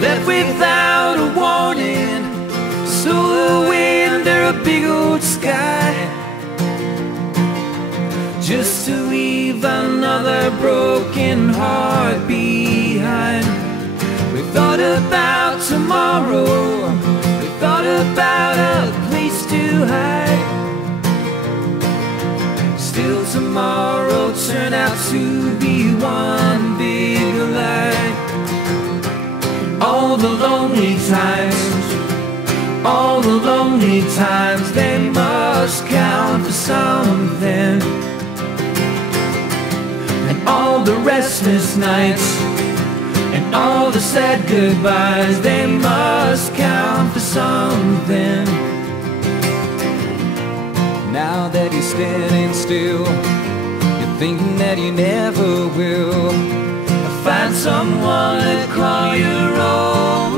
Left without a warning, stole away under a big old sky, just to leave another broken heart behind. We thought about tomorrow, we thought about a place to hide. Still tomorrow turned out to be one big lie. All the lonely times, all the lonely times, they must count for something. And all the restless nights, and all the sad goodbyes, they must count for something. Now that you're standing still, you're thinking that you never will find someone to call your own.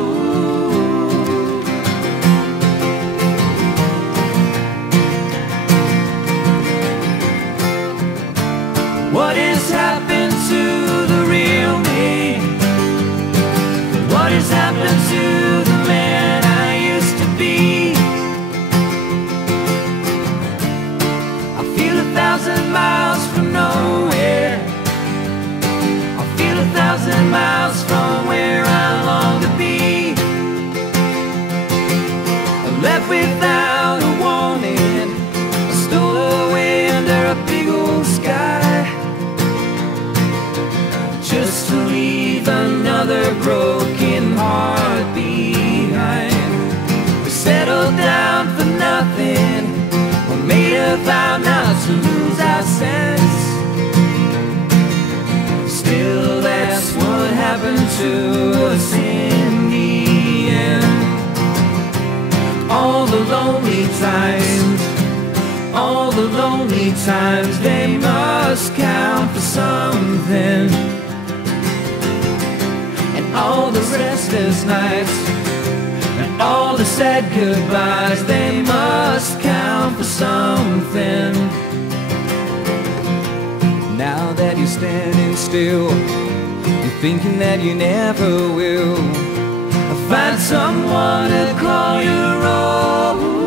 What has happened to the real me? What has happened to the man I used to be? I feel 1,000 miles from nowhere, 1,000 miles from where I long to be. I left without a warning, I stole away under a big old sky, just to leave another broken heart behind. We settled down for nothing, we made a vow not to lose our sense. Still, that's what happened to us in the end. All the lonely times, all the lonely times, they must count for something. And all the restless nights, and all the sad goodbyes, they must count for something. Now that you're standing still, you're thinking that you never will find someone to call your own.